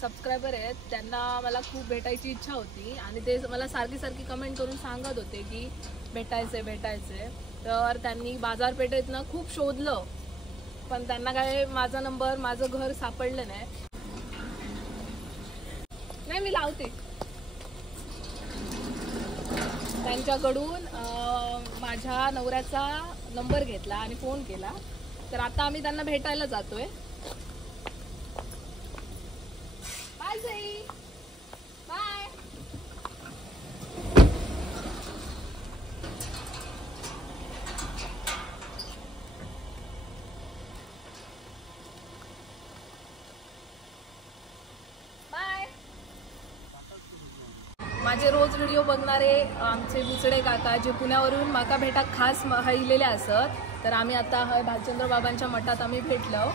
Subscriber आहेत त्यांना मला खूप भेटायची इच्छा होती आणि ते मला सारखी कमेंट करून सांगत होते की भेटायचंय तर त्यांनी बाजारपेठेतनं खूप शोधलं पण त्यांना काय माझा नंबर माझं घर सापडलं नाही मी लावते त्यांच्याकडून माझ्या नवऱ्याचा नंबर घेतला आणि फोन केला तर आता आम्ही त्यांना भेटायला जातोय बाय सई बाय माझे रोज व्हिडिओ बघणारे आमचे बुचडे काका जे पुण्यावरून माका भेटा खास हईलेले असत तर आम्ही आता भालचंद्र बाबांच्या मठात आम्ही भेटलो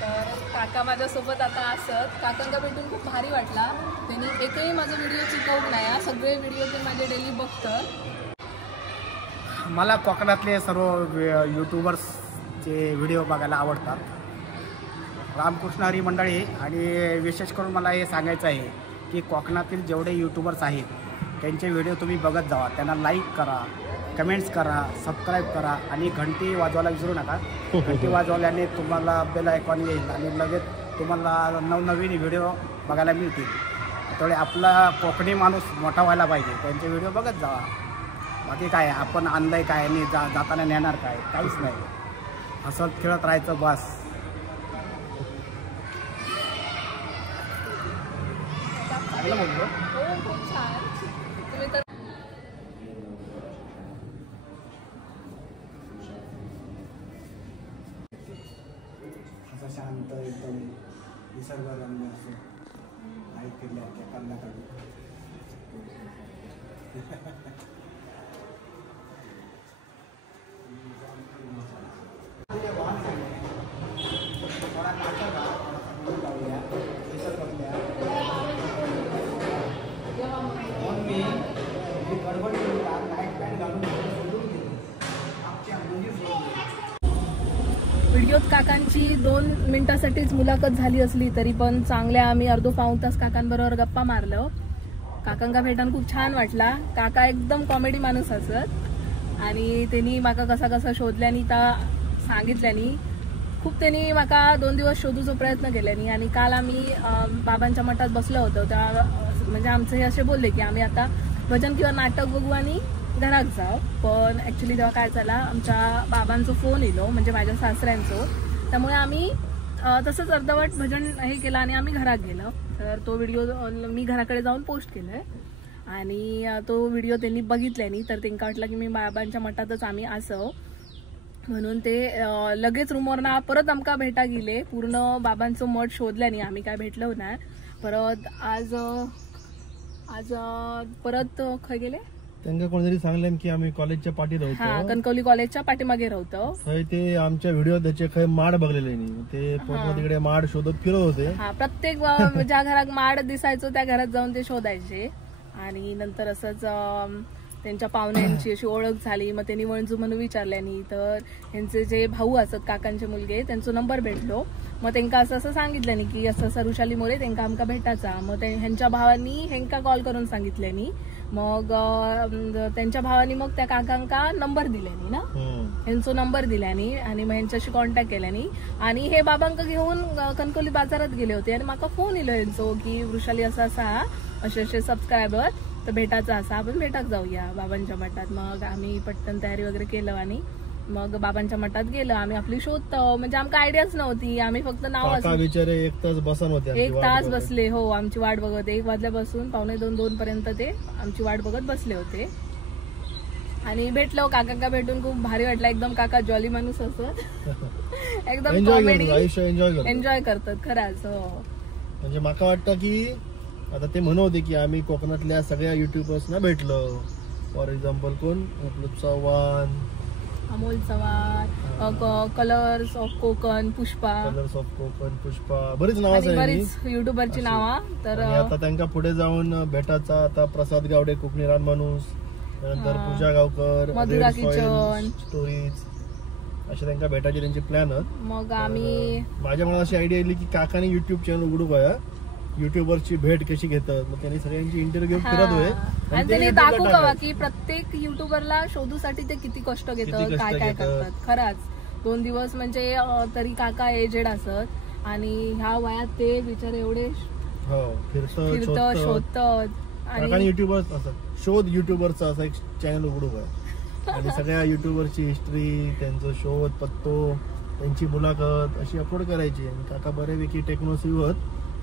तर काका माझ्यासोबत आता असत काकांना भेटून खूप भारी वाटला त्यांनी एकही माझा व्हिडिओ चुकवून नाही सगळे व्हिडिओ ते माझे डेली बघतात मला कोकणातले सर्व यूट्यूबर्सचे व्हिडिओ बघायला आवडतात रामकृष्ण हरी मंडळी आणि विशेष करून मला हे सांगायचं आहे की कोकणातील जेवढे यूट्यूबर्स आहेत त्यांचे व्हिडिओ तुम्ही बघत जावा त्यांना लाईक करा कमेंट्स करा सबस्क्राईब करा आणि घंटी वाजवायला विसरू नका घंटी वाजवल्याने तुम्हाला बेल आयकॉन येईल आणि लगेच तुम्हाला नवनवीन व्हिडिओ बघायला मिळतील त्यामुळे आपला कोकणी माणूस मोठा व्हायला पाहिजे त्यांचे व्हिडिओ बघत जावा बाकी काय आपण आणलंय काय आणि जाताना नेणार काय काहीच नाही हसत खेळत राहायचं बस चांगलं म्हणतो हो खूप छान तुम्ही तर असं शांत एकदम निसर्गरम्य असं लाईट फिरल्या कन्नाकडे व्हिडिओत काकांची 2 मिनिटासाठीच मुलाखत झाली असली तरी पण चांगल्या आम्ही अर्धो पाऊण तास काकांबरोबर गप्पा मारलो काकांका भेटान खूप छान वाटला काका एकदम कॉमेडी माणूस असत आणि त्यांनी माका कसा शोधल्यानी ता सांगितल्यानी खूप त्यांनी माका 2 दिवस शोधूचा प्रयत्न केल्यानी आणि काल आम्ही बाबांच्या मठात बसलो होतो त्या म्हणजे आमचे असे बोलले की आम्ही आता भजन किंवा नाटक बघू आणि घरात जाऊ पण ॲक्च्युली तेव्हा काय झाला आमच्या बाबांचा फोन येलो म्हणजे माझ्या सासऱ्यांचो त्यामुळे आम्ही तसंच अर्धवट भजन हे केलं आणि आम्ही घरात गेलो तर तो व्हिडिओ मी घराकडे जाऊन पोस्ट केलाय आणि तो व्हिडिओ त्यांनी बघितल्यानी तर त्यांना वाटलं की मी बाबांच्या मठातच आम्ही असो म्हणून ते लगेच रूमवरना परत आमका भेटा गेले पूर्ण बाबांचं मठ शोधल्यानी आम्ही काय भेटलो नाही परत आज परत खय गेले त्यांना कोणतरी सांगलं की आम्ही कॉलेजच्या पाठी राहतो कणकवली कॉलेजच्या पाठीमागे राहतो ते आमच्या व्हिडिओ त्याचे खय माड बघलेले नाही ते पूर्ण तिकडे माड शोधत फिरत होते प्रत्येक ज्या घरात माड दिसायचो त्या घरात जाऊन ते शोधायचे आणि नंतर असंच त्यांच्या पाहुण्यांची अशी ओळख झाली मग त्यांनी वणजू म्हणून विचारल्यानी तर ह्यांचे जे भाऊ असत काकांचे मुलगे त्यांचा नंबर भेटलो मग त्यांना असं सांगितल्यानी की असं रुशाली मोरे त्यांना आमका भेटायचा मग ह्यांच्या भावांनी ह्यांका कॉल करून सांगितल्यानी मग त्यांच्या भावानी मग त्या काकांका नंबर दिल्यानी ना ह्यांचा नंबर दिल्यानी आणि मग ह्यांच्याशी कॉन्टॅक्ट केल्यानी आणि हे बाबांका घेऊन कणकवली बाजारात गेले होते आणि माका फोन येलो ह्यांचो की वृषाली असा असे सबस्क्रायबर तर भेटायचा असा आपण भेटाक जाऊया बाबांच्या मठात मग आम्ही पटकन तयारी वगैरे केलं आणि मग बाबांच्या मठात गेलो आम्ही आपली शोधतो म्हणजे आमका आयडियाच नव्हती आम्ही फक्त नाव एक तास बसले हो आमची वाट बघत 1 वाजल्यापासून 1:45-2 पर्यंत ते आमची वाट बघत बसले होते आणि भेटलो काकांका भेटून खूप भारी वाटलं एकदम काका जॉली माणूस असत एकदम कॉमेडी एन्जॉय करतात खरंच हो म्हणजे माका वाटतं की आता ते म्हणत की आम्ही कोकणातल्या सगळ्या युट्यूबर्सना भेटलो फॉर एक्झाम्पल कोण चव्हाण अमोल चव्हाण कलर्स ऑफ कोकण पुष्पा बरीच नावं बरीच युट्यूबरची नावा तर आता त्यांना पुढे जाऊन भेटायचा आता प्रसाद गावडे कोकणी रान माणूस त्यानंतर पूजा गावकर मधुरा किचन स्टोरीज अशा त्यांना भेटायचे त्यांचे प्लॅन मग आम्ही माझ्या मनात अशी आयडिया आली की काकाने युट्यूब चॅनल उघडू काय युट्यूबरची भेट कशी घेतात, मग त्यांनी सगळ्यांची इंटरव्ह्यू फिरत होय आणि त्यांनी दाखवू का की प्रत्येक युट्यूबरला शोधूसाठी ते किती कष्ट घेतात, काय काय करतात. खरंच 2 दिवस म्हणजे तरी काका एजेड असत आणि ह्या वयात ते बिचारे एवढे फिरतं शोधतात आणि युट्यूबर असं शोध युट्यूबरचा असा एक चॅनल उघडू आहे आणि सगळ्या युट्यूबरची हिस्ट्री, त्यांचं शोध पत्तो, त्यांची मुलाखत अशी अपलोड करायची. आणि काका बऱ्यापैकी टेक्नॉलॉजी होत,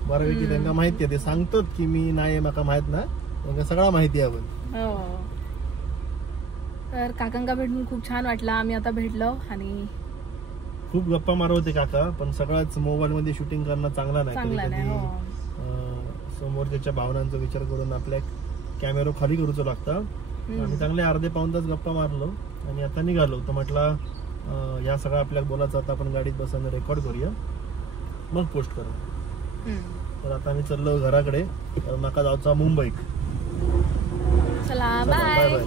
बऱ्यापैकी त्यांना माहिती आहे, ते सांगतात की मी नाही माका माहित ना, त्यांना सगळा माहिती आहे. हो, तर काकांका भेटून खूप छान वाटलं. आम्ही आता भेटलो आणि खूप गप्पा मारत होते काका, पण सगळ्याच मोबाईल मध्ये शूटिंग करणं चांगला नाही. समोर त्याच्या भावनांचा विचार करून आपल्या कॅमेरा खाली करूच लागतं. आम्ही चांगले अर्धे पाऊण तास गप्पा मारलो आणि आता निघालो. तर म्हटलं या सगळं आपल्याला बोलायचं, आता आपण गाडीत बसून रेकॉर्ड करूया, मग पोस्ट करू. तर आता आम्ही चाललो घराकडे, माका जाऊचा मुंबईत. चला बाय.